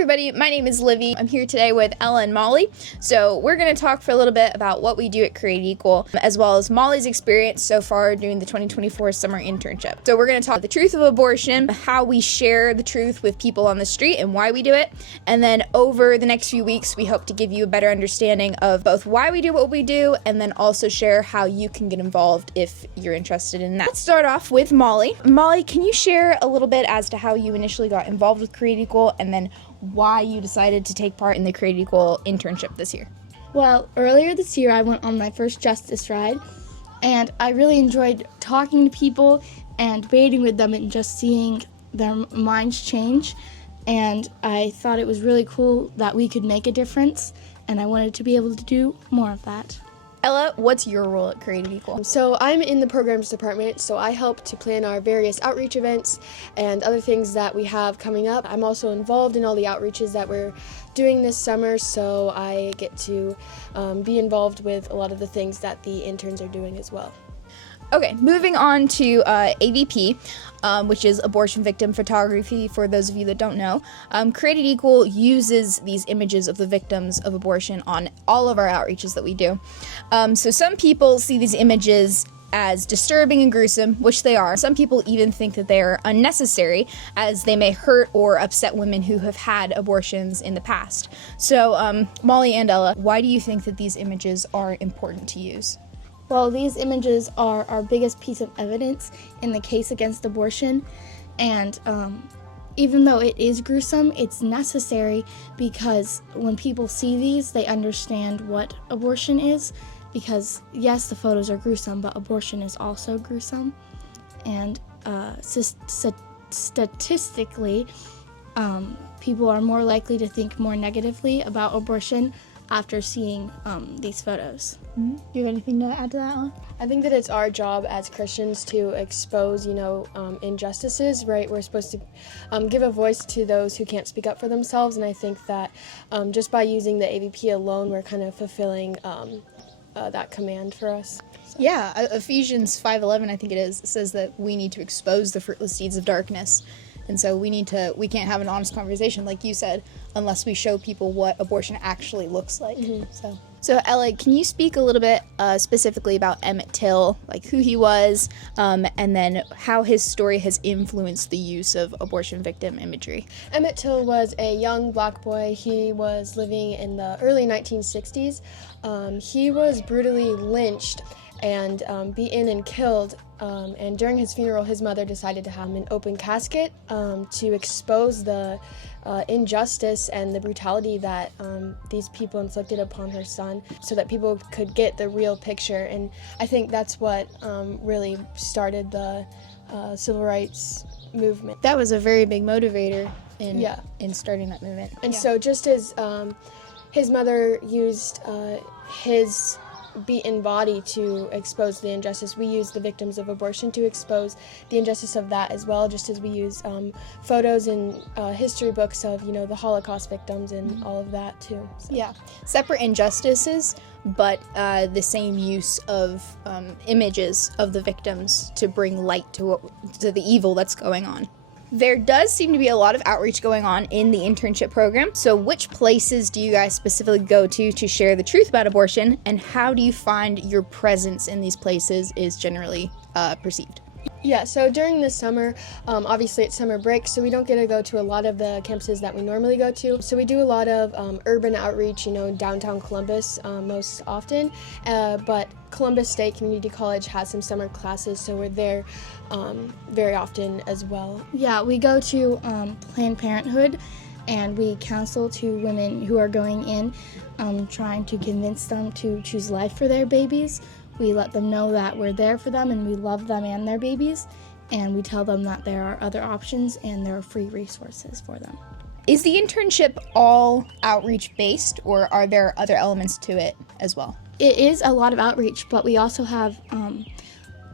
everybody, my name is Livy. I'm here today with Ella and Molly. So we're going to talk for a little bit about what we do at Create Equal, as well as Molly's experience so far during the 2024 summer internship. So we're going to talk the truth of abortion, how we share the truth with people on the street and why we do it. And then over the next few weeks, we hope to give you a better understanding of both why we do what we do and then also share how you can get involved if you're interested in that. Let's start off with Molly. Molly, can you share a little bit as to how you initially got involved with Create Equal and then why you decided to take part in the Create Equal internship this year? Well, earlier this year I went on my first Justice ride, and I really enjoyed talking to people and debating with them and just seeing their minds change. And I thought it was really cool that we could make a difference, and I wanted to be able to do more of that. Ella, what's your role at Create Equal? So I'm in the programs department, so I help to plan our various outreach events and other things that we have coming up. I'm also involved in all the outreaches that we're doing this summer, so I get to be involved with a lot of the things that the interns are doing as well. Okay, moving on to AVP, which is abortion victim photography, for those of you that don't know. Created Equal uses these images of the victims of abortion on all of our outreaches that we do. So some people see these images as disturbing and gruesome, which they are. Some people even think that they are unnecessary, as they may hurt or upset women who have had abortions in the past. So Molly and Ella, why do you think that these images are important to use? Well, these images are our biggest piece of evidence in the case against abortion, and even though it is gruesome, it's necessary because when people see these, they understand what abortion is, because yes, the photos are gruesome, but abortion is also gruesome, and statistically, people are more likely to think more negatively about abortion after seeing these photos. Mm-hmm. Do you have anything to add to that, Ella? I think that it's our job as Christians to expose, injustices, right? We're supposed to give a voice to those who can't speak up for themselves, and I think that just by using the AVP alone, we're kind of fulfilling that command for us. So. Yeah, Ephesians 5:11, I think it is, says that we need to expose the fruitless deeds of darkness. And so we can't have an honest conversation, like you said, unless we show people what abortion actually looks like. Mm-hmm. So Ella, can you speak a little bit specifically about Emmett Till, like who he was, and then how his story has influenced the use of abortion victim imagery? Emmett Till was a young black boy. He was living in the early 1960s. He was brutally lynched and beaten and killed. And during his funeral, his mother decided to have him an open casket to expose the injustice and the brutality that these people inflicted upon her son, so that people could get the real picture. And I think that's what really started the civil rights movement. That was a very big motivator in starting that movement. And so just as his mother used his beaten body to expose the injustice, we use the victims of abortion to expose the injustice of that as well, just as we use photos and history books of the Holocaust victims and all of that too. So. Yeah, separate injustices, but the same use of images of the victims to bring light to the evil that's going on. There does seem to be a lot of outreach going on in the internship program. So which places do you guys specifically go to share the truth about abortion, and how do you find your presence in these places is generally perceived? Yeah, so during the summer, obviously it's summer break, so we don't get to go to a lot of the campuses that we normally go to. So we do a lot of urban outreach, downtown Columbus most often, but Columbus State Community College has some summer classes, so we're there very often as well. Yeah, we go to Planned Parenthood, and we counsel to women who are going in, trying to convince them to choose life for their babies. We let them know that we're there for them and we love them and their babies, and we tell them that there are other options and there are free resources for them. Is the internship all outreach based, or are there other elements to it as well? It is a lot of outreach, but we also have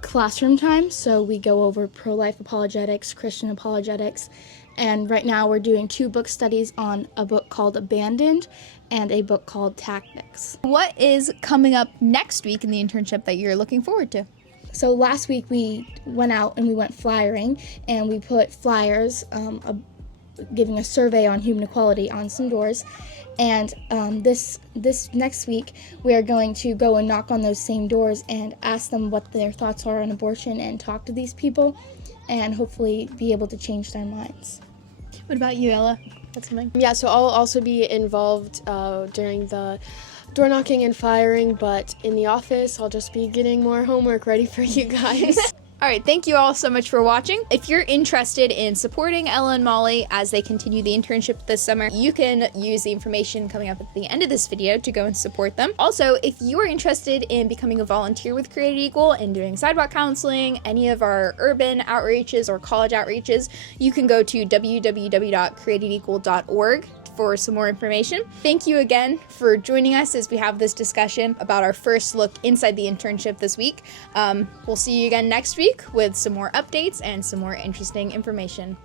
classroom time, so we go over pro-life apologetics, Christian apologetics, and right now we're doing 2 book studies on a book called Abandoned and a book called Tactics. What is coming up next week in the internship that you're looking forward to? So last week we went out and we went flyering, and we put flyers giving a survey on human equality on some doors. And this next week, we are going to go and knock on those same doors and ask them what their thoughts are on abortion and talk to these people and hopefully be able to change their minds. What about you, Ella? What's something? Yeah, so I'll also be involved during the door knocking and firing, but in the office, I'll just be getting more homework ready for you guys. All right, thank you all so much for watching. If you're interested in supporting Ella and Molly as they continue the internship this summer, you can use the information coming up at the end of this video to go and support them. Also, if you are interested in becoming a volunteer with Created Equal and doing sidewalk counseling, any of our urban outreaches or college outreaches, you can go to www.createdequal.org for some more information. Thank you again for joining us as we have this discussion about our first look inside the internship this week. We'll see you again next week with some more updates and some more interesting information.